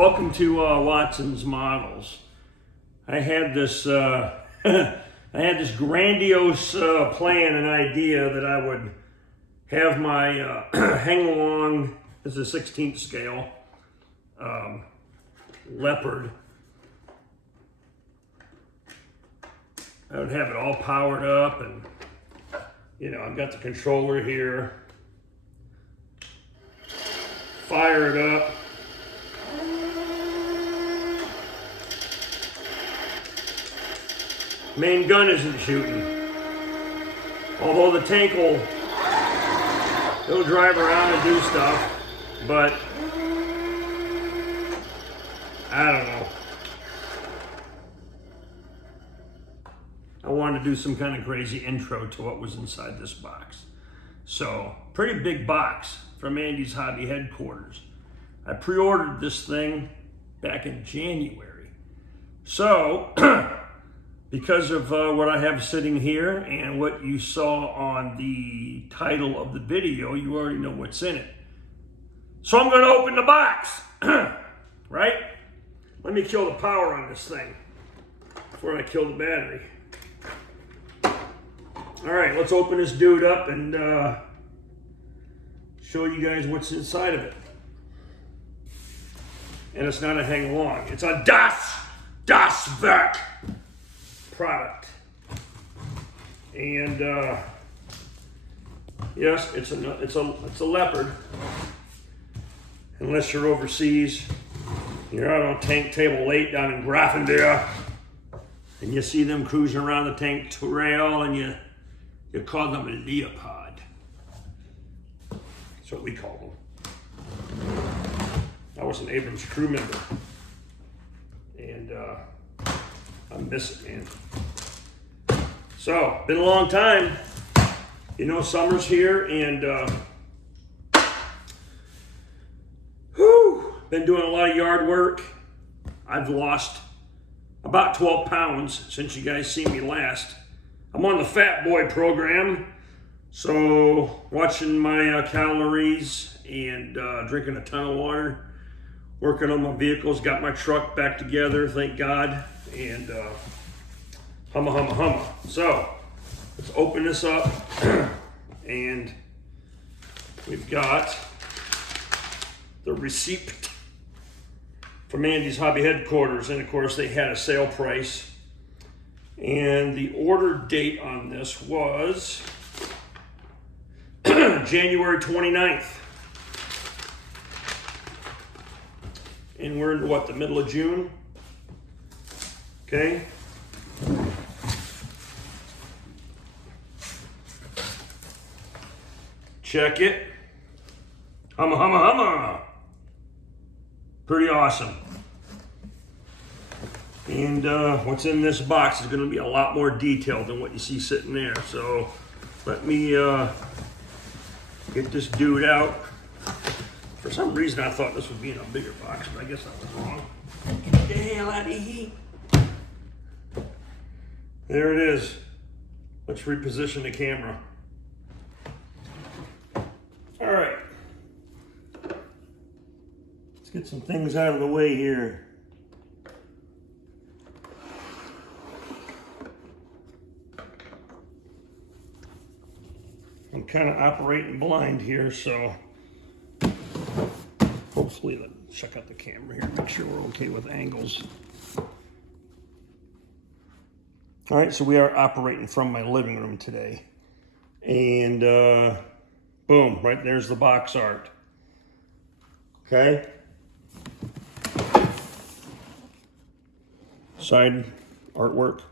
welcome to Watson's Models. I had this grandiose plan and idea that I would have my hang along. This is a 16th scale Leopard. I would have it all powered up, and I've got the controller here. Fire it up. Main gun isn't shooting. Although the tank will drive around and do stuff, but I don't know. I wanted to do some kind of crazy intro to what was inside this box. So, pretty big box from Andy's Hobby headquarters. I pre-ordered this thing back in January. So, because of what I have sitting here and what you saw on the title of the video, you already know what's in it. So I'm going to open the box, right? Let me kill the power on this thing before I kill the battery. All right, let's open this dude up and show you guys what's inside of it. And it's not a hang along. It's a Das WERK product. And yes, it's a Leopard. Unless you're overseas, you're out on Tank Table 8 down in Grafenberg, and you see them cruising around the tank trail, and you call them a Leopard. That's what we call them. I was an Abrams crew member, and I miss it, man. So, been a long time. Summer's here, and been doing a lot of yard work. I've lost about 12 pounds since you guys seen me last. I'm on the Fat Boy program, so watching my calories and drinking a ton of water, working on my vehicles, got my truck back together, thank God, and humma. So, let's open this up, and we've got the receipt from Andy's Hobby headquarters, and of course they had a sale price. And the order date on this was January 29th. And we're in what, the middle of June? Okay. Check it. Humma. Pretty awesome. And what's in this box is going to be a lot more detailed than what you see sitting there. So let me get this dude out. For some reason I thought this would be in a bigger box, but I guess I was wrong. Get the hell out of here. There it is. Let's reposition the camera. All right. Let's get some things out of the way here. I'm kind of operating blind here, so hopefully, check out the camera here, make sure we're okay with angles. All right, so we are operating from my living room today. And boom, right there's the box art. Okay. Side artwork.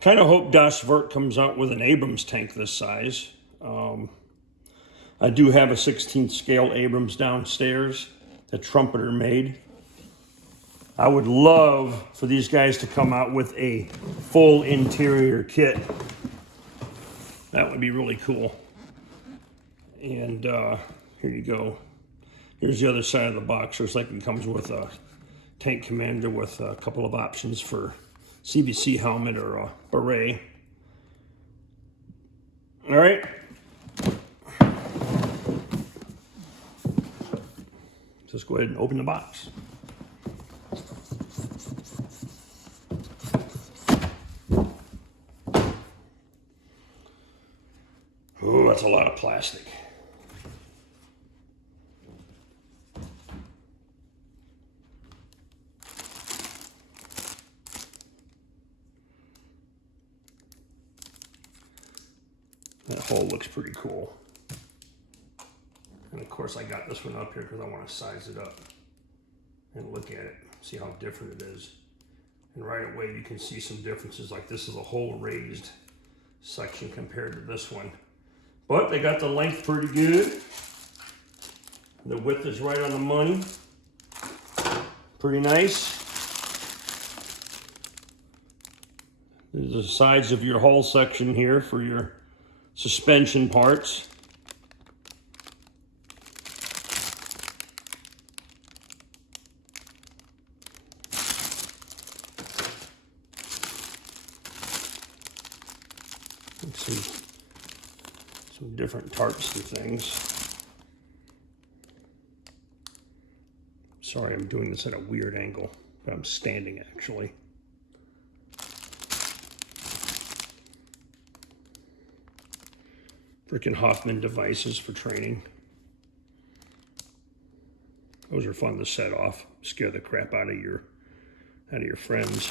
Kind of hope Das WERK comes out with an Abrams tank this size. I do have a 16th scale Abrams downstairs that Trumpeter made. I would love for these guys to come out with a full interior kit. That would be really cool. And here you go. Here's the other side of the box. Looks like it comes with a tank commander with a couple of options for CBC helmet or a beret. All right. Let's go ahead and open the box. Oh, that's a lot of plastic. That hole looks pretty cool. And of course I got this one up here because I want to size it up and look at it, see how different it is. And right away you can see some differences, like this is a whole raised section compared to this one. But they got the length pretty good. The width is right on the money. Pretty nice. There's the sides of your hull section here for your suspension parts. Some different tarps and things. Sorry, I'm doing this at a weird angle, but I'm standing actually. Frickin' Hoffman devices for training. Those are fun to set off, scare the crap out of your friends.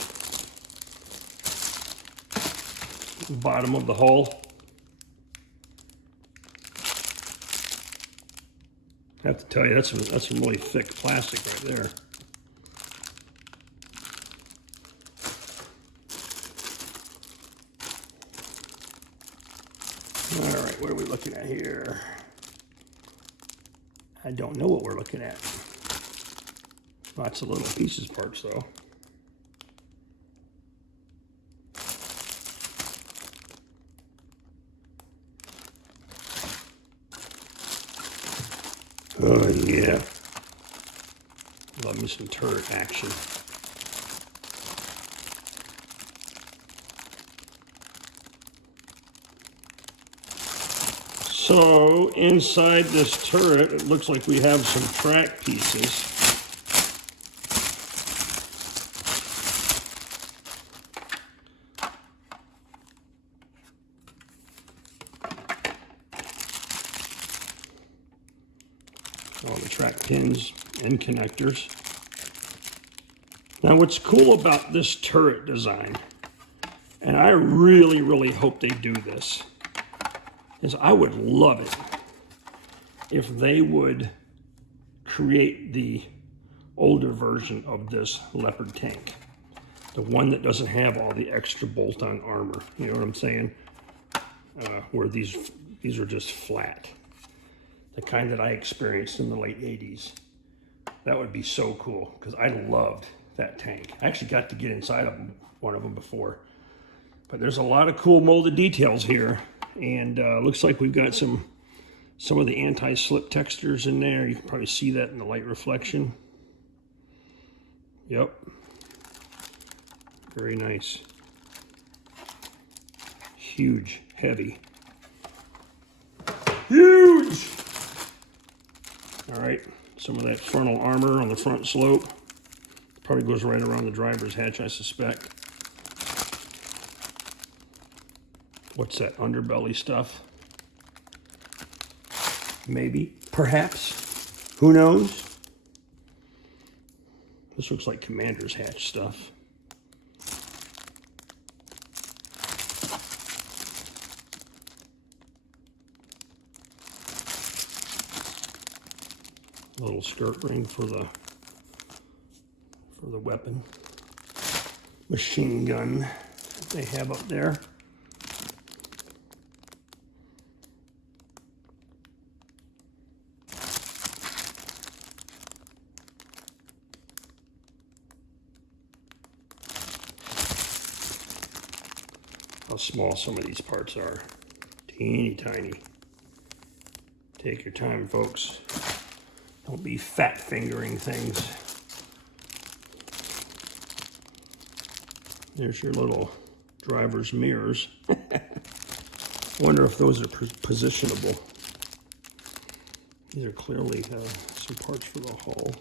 Bottom of the hull. I have to tell you, that's some really thick plastic right there. All right, what are we looking at here? I don't know what we're looking at. Lots of little pieces parts though. Oh yeah. Love me some turret action. So inside this turret, it looks like we have some track pieces. All the track pins and connectors. Now what's cool about this turret design, and I really, really hope they do this, is I would love it if they would create the older version of this Leopard tank. The one that doesn't have all the extra bolt-on armor. You know what I'm saying? Where these are just flat. The kind that I experienced in the late 80s. That would be so cool, because I loved that tank. I actually got to get inside of one of them before. But there's a lot of cool molded details here. And looks like we've got some of the anti-slip textures in there. You can probably see that in the light reflection. Yep. Very nice. Huge, heavy. Huge! All right, some of that frontal armor on the front slope. Probably goes right around the driver's hatch, I suspect. What's that, underbelly stuff? Maybe, perhaps, who knows? This looks like commander's hatch stuff. A little skirt ring for the weapon. Machine gun that they have up there. How small some of these parts are. Teeny tiny. Take your time, folks. Don't be fat fingering things. There's your little driver's mirrors. Wonder if those are positionable. These are clearly Some parts for the hull.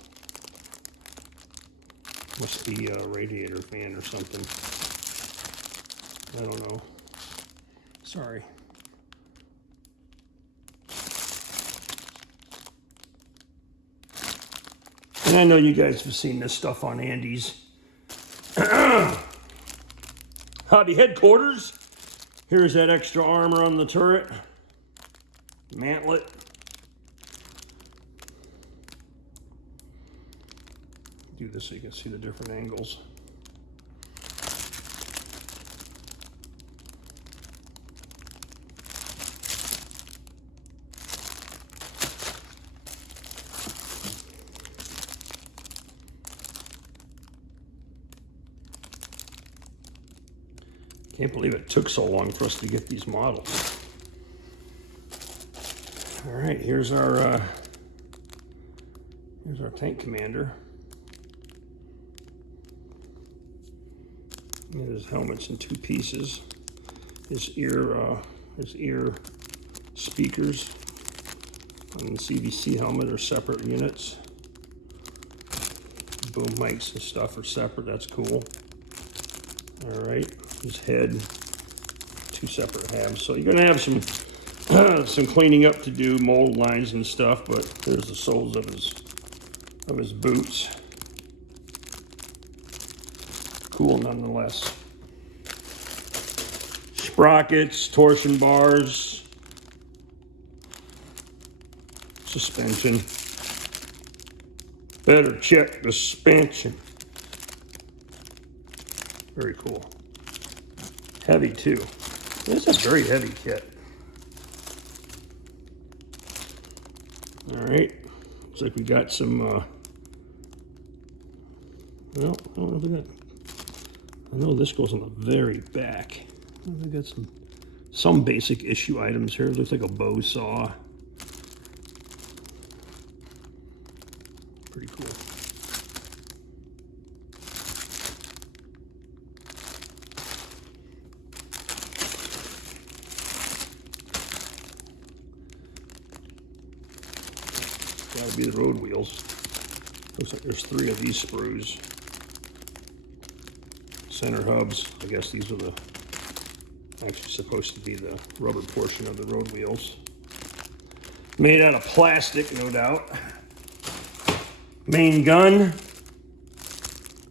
Must be a radiator fan or something. I don't know. Sorry. And I know you guys have seen this stuff on Andy's hobby headquarters. Here's that extra armor on the turret. Mantlet. Do this so you can see the different angles. Can't believe it took so long for us to get these models. All right, here's our tank commander. And his helmet's in 2 pieces. His ear speakers on the CVC helmet are separate units. Boom mics and stuff are separate. That's cool. All right, his head, 2 separate halves. So you're gonna have some cleaning up to do, mold lines and stuff. But there's the soles of his boots. Cool nonetheless. Sprockets, torsion bars, suspension. Better check the suspension. Very cool. Heavy too. It's a very heavy kit. All right. Looks like we got some. Well, I don't know if we got. I know this goes on the very back. We got some basic issue items here. It looks like a bow saw. Pretty cool. That would be the road wheels. Looks like there's 3 of these sprues. Center hubs. I guess these are actually supposed to be the rubber portion of the road wheels. Made out of plastic, no doubt. Main gun,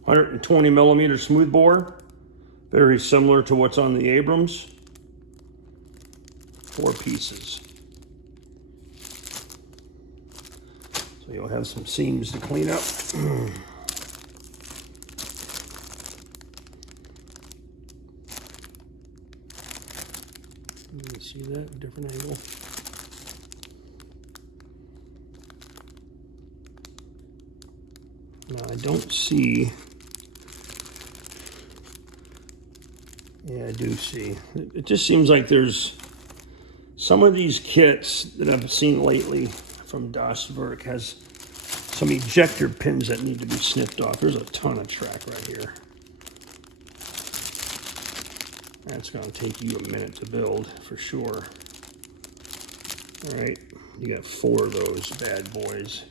120 millimeter smoothbore. Very similar to what's on the Abrams. 4 pieces. So you'll have some seams to clean up. You can see that, different angle. Now I don't see, yeah I do see. It just seems like there's some of these kits that I've seen lately from WERK has some ejector pins that need to be snipped off. There's a ton of track right here. That's gonna take you a minute to build for sure. All right, you got 4 of those bad boys.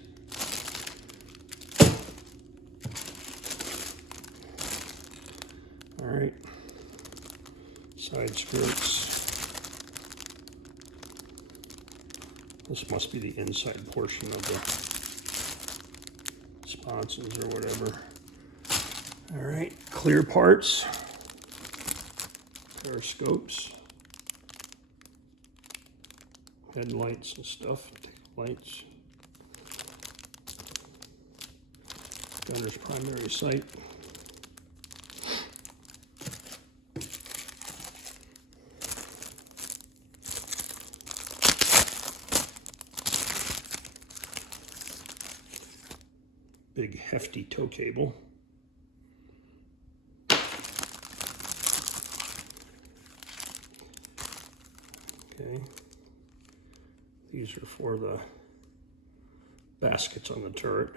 All right, side skirts. This must be the inside portion of the sponsons or whatever. All right, clear parts. Periscopes, headlights and stuff, lights, gunner's primary sight, big hefty tow cable. Okay, these are for the baskets on the turret.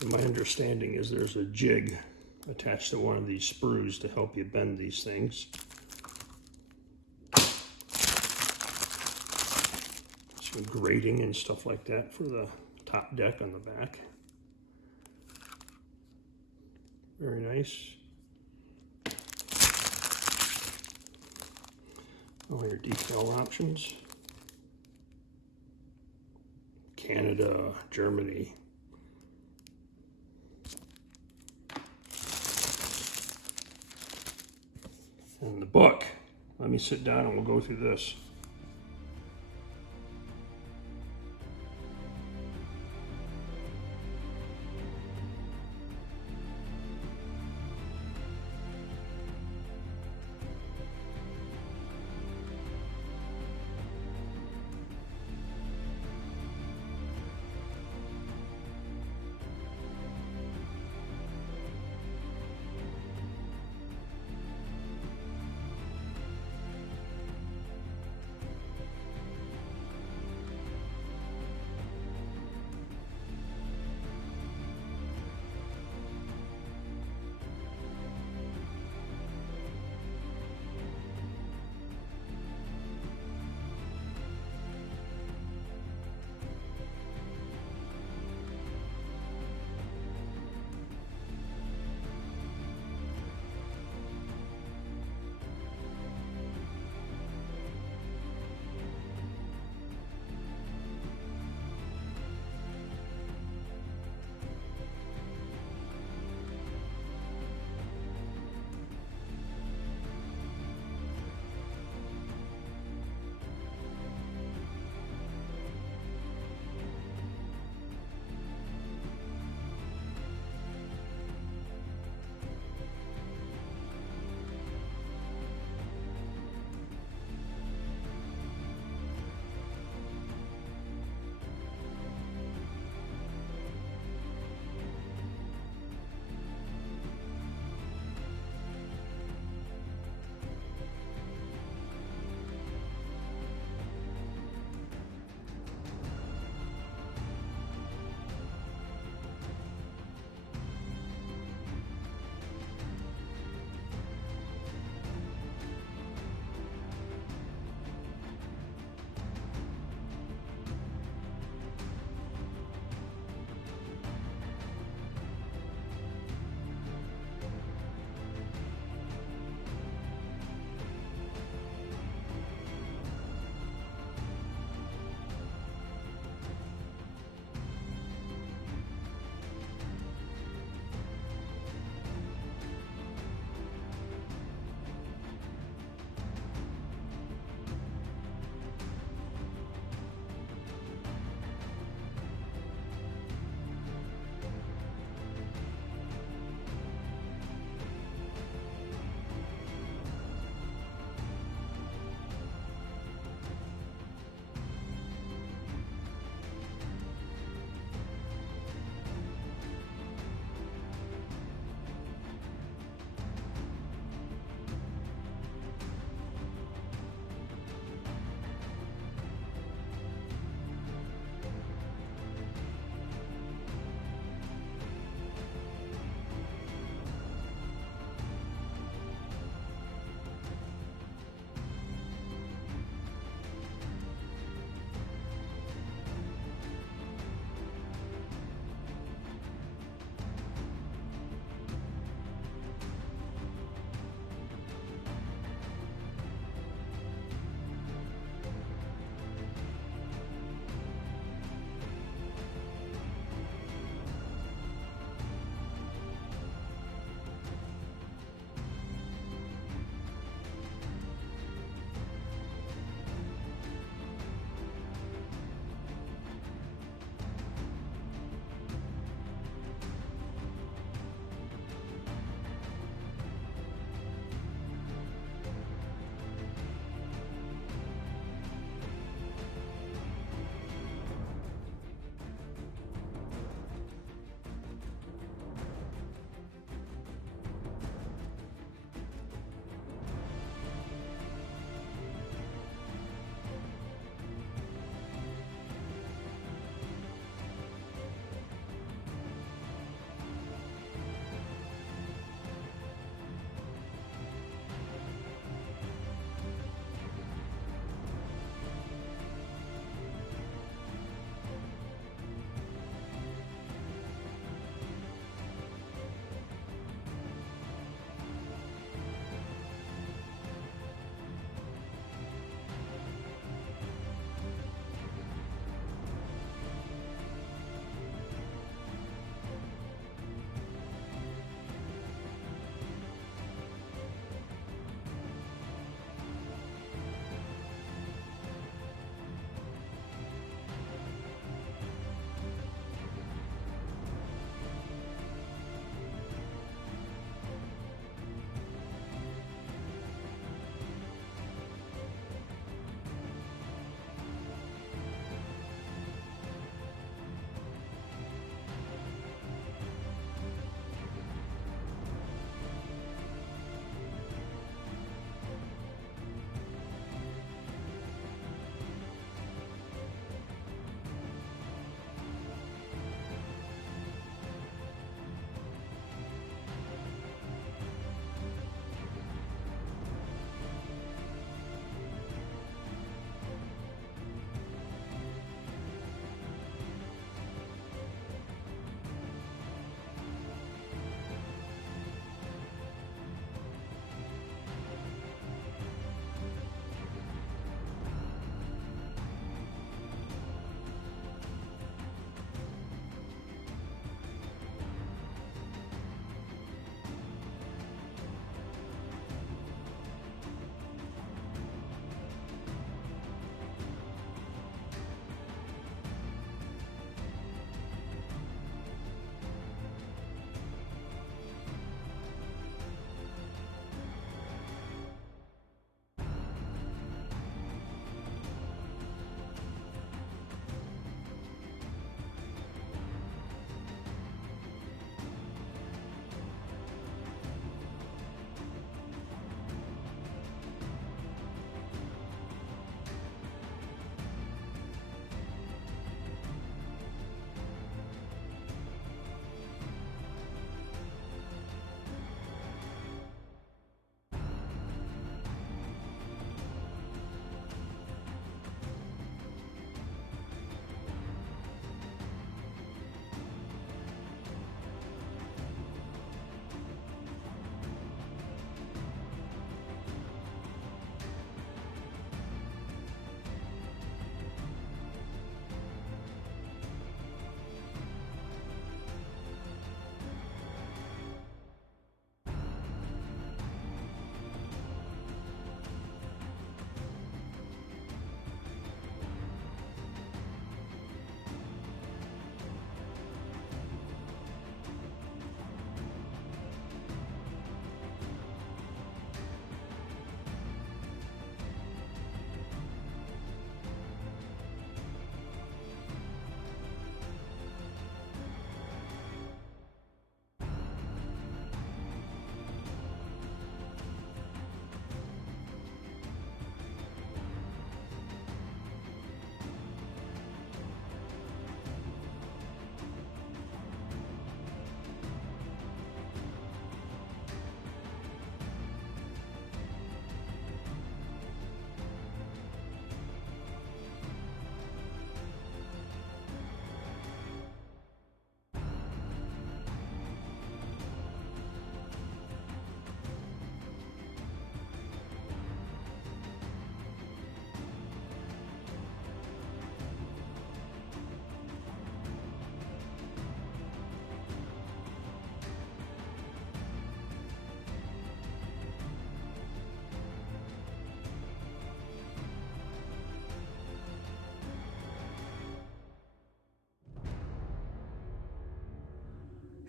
And my understanding is there's a jig attached to one of these sprues to help you bend these things. grating and stuff like that for the top deck on the back. Very nice. All your decal options. Canada, Germany. And the book. Let me sit down and we'll go through this.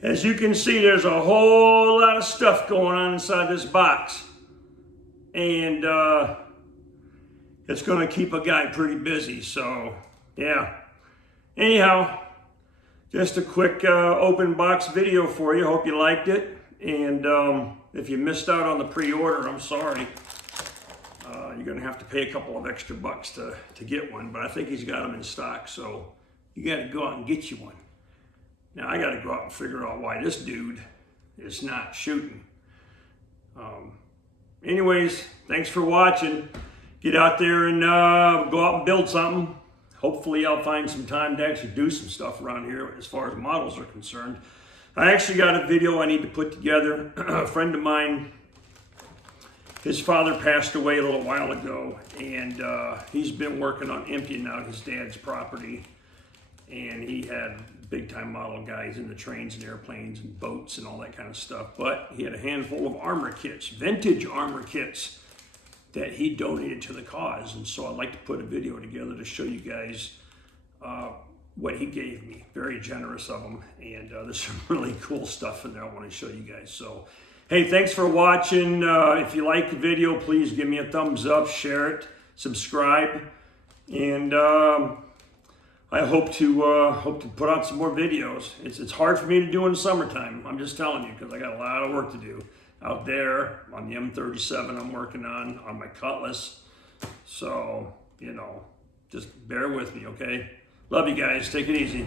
As you can see, there's a whole lot of stuff going on inside this box. And it's going to keep a guy pretty busy. So, yeah. Anyhow, just a quick open box video for you. Hope you liked it. And if you missed out on the pre-order, I'm sorry. You're going to have to pay a couple of extra bucks to get one. But I think he's got them in stock. So you got to go out and get you one. Now, I got to go out and figure out why this dude is not shooting. Anyways, thanks for watching. Get out there and go out and build something. Hopefully, I'll find some time to actually do some stuff around here as far as models are concerned. I actually got a video I need to put together. A friend of mine, his father passed away a little while ago, and he's been working on emptying out his dad's property. And he had big-time model guys in the trains and airplanes and boats and all that kind of stuff. But he had a handful of armor kits, vintage armor kits, that he donated to the cause. And so I'd like to put a video together to show you guys what he gave me. Very generous of him. And there's some really cool stuff in there I want to show you guys. So, hey, thanks for watching. If you like the video, please give me a thumbs up, share it, subscribe. And I hope to put out some more videos. It's hard for me to do in the summertime. I'm just telling you, because I got a lot of work to do out there on the M37 I'm working on my Cutlass. So, you know, just bear with me, okay? Love you guys. Take it easy.